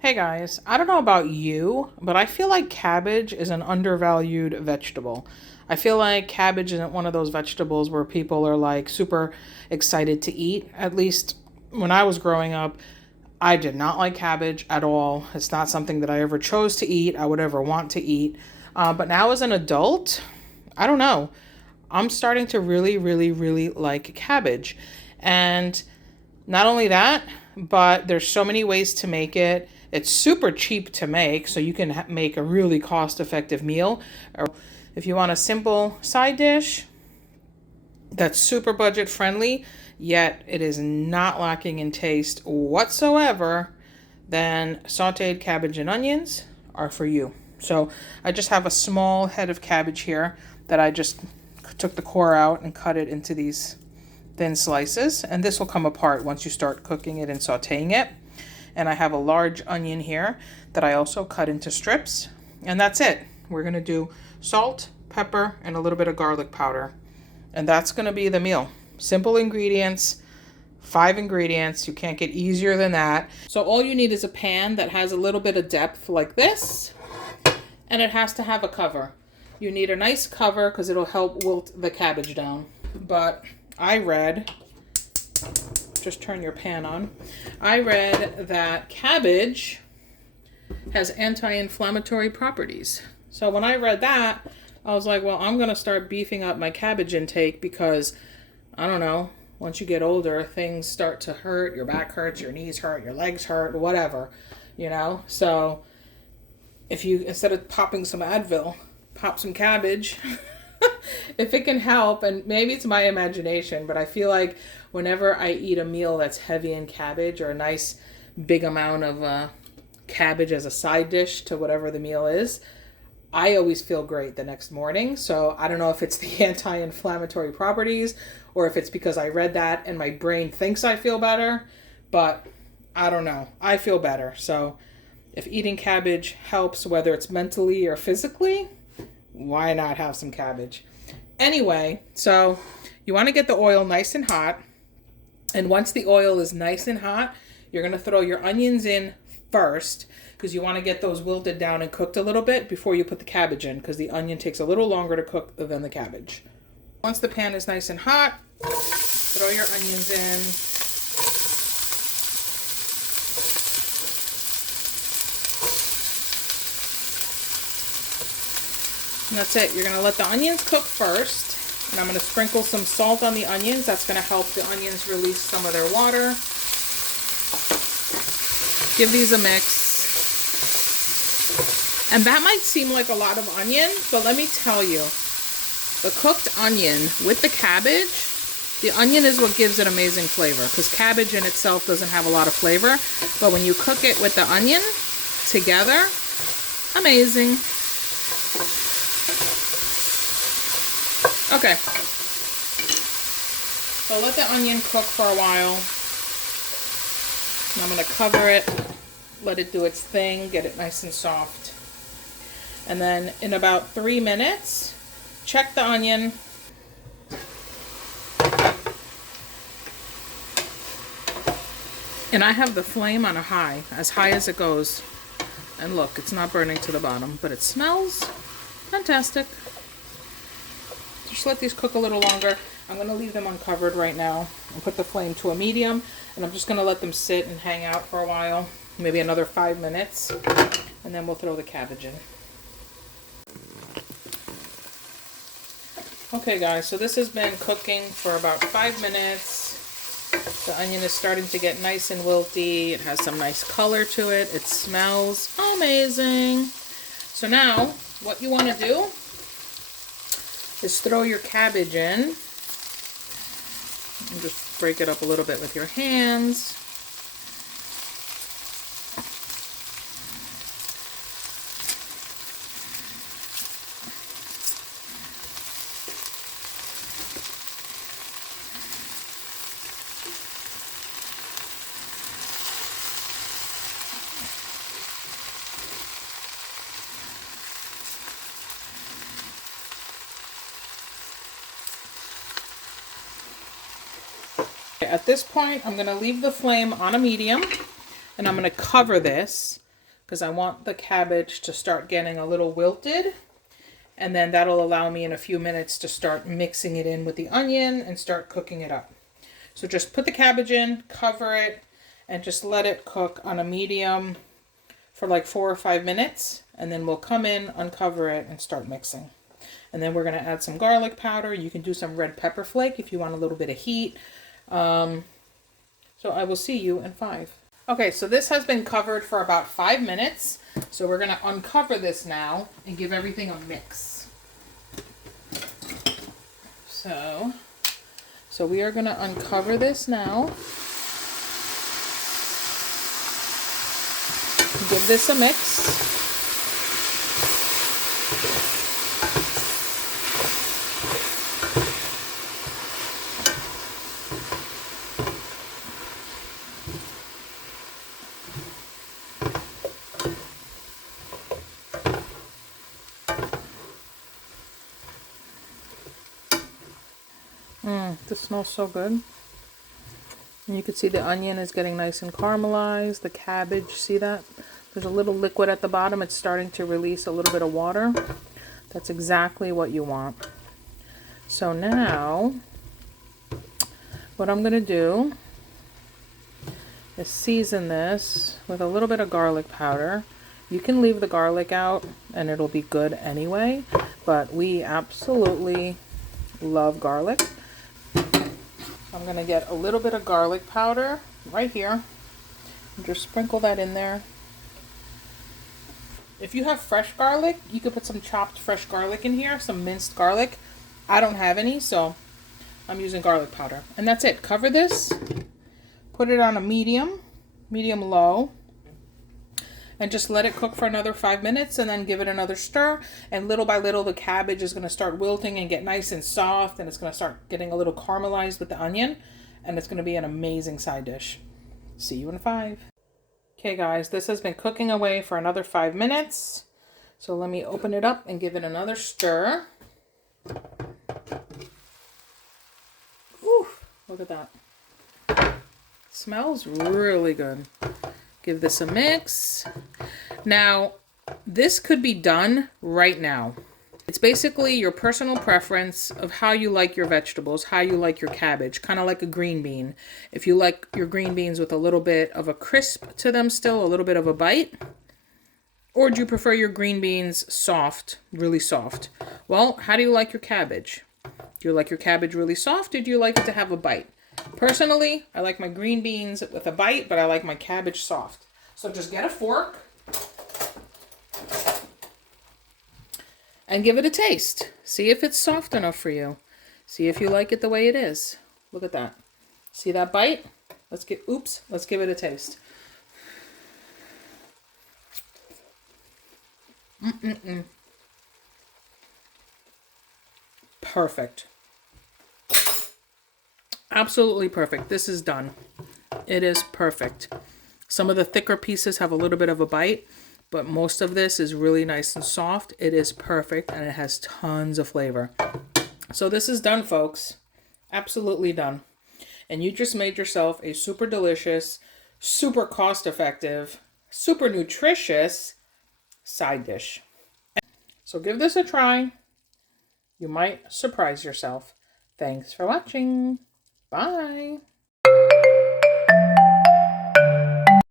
Hey guys, I don't know about you, but I feel like cabbage is an undervalued vegetable. I feel like cabbage isn't one of those vegetables where people are like super excited to eat. At least when I was growing up, I did not like cabbage at all. It's not something that I ever chose to eat, I would ever want to eat. But now as an adult, I don't know. I'm starting to really like cabbage. And not only that, but there's so many ways to make it. It's super cheap to make, so you can make a really cost-effective meal. Or if you want a simple side dish that's super budget friendly, yet it is not lacking in taste whatsoever, then sauteed cabbage and onions are for you. So I just have a small head of cabbage here that I just took the core out and cut it into these thin slices, and this will come apart once you start cooking it and sauteing it. And I have a large onion here that I also cut into strips, and that's it. We're gonna do salt, pepper, and a little bit of garlic powder, and that's gonna be the meal. Simple ingredients, 5 ingredients. You can't get easier than that. So all you need is a pan that has a little bit of depth like this, and it has to have a cover. You need a nice cover because it'll help wilt the cabbage down. But I read, just turn your pan on. I read that cabbage has anti-inflammatory properties. So when I read that, I was like, well, I'm going to start beefing up my cabbage intake because, I don't know, once you get older, things start to hurt. Your back hurts, your knees hurt, your legs hurt, whatever, you know? So if you, instead of popping some Advil, pop some cabbage, if it can help. And maybe it's my imagination, but I feel like whenever I eat a meal that's heavy in cabbage or a nice big amount of cabbage as a side dish to whatever the meal is, I always feel great the next morning. So I don't know if it's the anti-inflammatory properties or if it's because I read that and my brain thinks I feel better, but I don't know. I feel better. So if eating cabbage helps, whether it's mentally or physically, why not have some cabbage? Anyway, so you want to get the oil nice and hot. And once the oil is nice and hot, you're going to throw your onions in first because you want to get those wilted down and cooked a little bit before you put the cabbage in, because the onion takes a little longer to cook than the cabbage. Once the pan is nice and hot, throw your onions in. And that's it. You're going to let the onions cook first. And I'm going to sprinkle some salt on the onions. That's going to help the onions release some of their water. Give these a mix. And that might seem like a lot of onion, but let me tell you, the cooked onion with the cabbage, the onion is what gives it amazing flavor, because cabbage in itself doesn't have a lot of flavor. But when you cook it with the onion together, amazing. Okay, so let the onion cook for a while. And I'm going to cover it, let it do its thing, get it nice and soft. And then in about 3 minutes, check the onion. And I have the flame on a high, as high as it goes. And look, it's not burning to the bottom, but it smells fantastic. Just let these cook a little longer. I'm going to leave them uncovered right now and put the flame to a medium, and I'm just going to let them sit and hang out for a while, maybe another 5 minutes, and then we'll throw the cabbage in. Okay guys, so this has been cooking for about 5 minutes. The onion is starting to get nice and wilty. It has some nice color to it. It smells amazing. So now, what you want to do is throw your cabbage in and just break it up a little bit with your hands. At this point, I'm going to leave the flame on a medium, and I'm going to cover this because I want the cabbage to start getting a little wilted. And then that'll allow me in a few minutes to start mixing it in with the onion and start cooking it up. So just put the cabbage in, cover it, and just let it cook on a medium for like 4 or 5 minutes. And then we'll come in, uncover it, and start mixing. And then we're going to add some garlic powder. You can do some red pepper flake if you want a little bit of heat. So I will see you in 5. Okay, so this has been covered for about 5 minutes. So we're going to uncover this now and give everything a mix. So we are going to uncover this now. Give this a mix. This smells so good. And you can see the onion is getting nice and caramelized. The cabbage, see that? There's a little liquid at the bottom. It's starting to release a little bit of water. That's exactly what you want. So now, what I'm going to do is season this with a little bit of garlic powder. You can leave the garlic out and it'll be good anyway, but we absolutely love garlic. I'm going to get a little bit of garlic powder right here and just sprinkle that in there. If you have fresh garlic, you could put some chopped fresh garlic in here, some minced garlic. I don't have any, so I'm using garlic powder. And that's it. Cover this, put it on a medium low, and just let it cook for another 5 minutes and then give it another stir. And little by little, the cabbage is going to start wilting and get nice and soft, and it's going to start getting a little caramelized with the onion, and it's going to be an amazing side dish. See you in 5. Okay guys, this has been cooking away for another 5 minutes. So let me open it up and give it another stir. Ooh, look at that. Smells really good. Give this a mix. Now, this could be done right now. It's basically your personal preference of how you like your vegetables, how you like your cabbage, kind of like a green bean. If you like your green beans with a little bit of a crisp to them still, a little bit of a bite, or do you prefer your green beans soft, really soft? Well, how do you like your cabbage? Do you like your cabbage really soft, or do you like it to have a bite? Personally, I like my green beans with a bite, but I like my cabbage soft. So just get a fork and give it a taste. See if it's soft enough for you. See if you like it the way it is. Look at that. See that bite? Let's give it a taste. Perfect. Absolutely perfect. This is done. It is perfect. Some of the thicker pieces have a little bit of a bite, but most of this is really nice and soft. It is perfect, and it has tons of flavor. So this is done, folks. Absolutely done. And you just made yourself a super delicious, super cost-effective, super nutritious side dish. So give this a try. You might surprise yourself. Thanks for watching. Bye.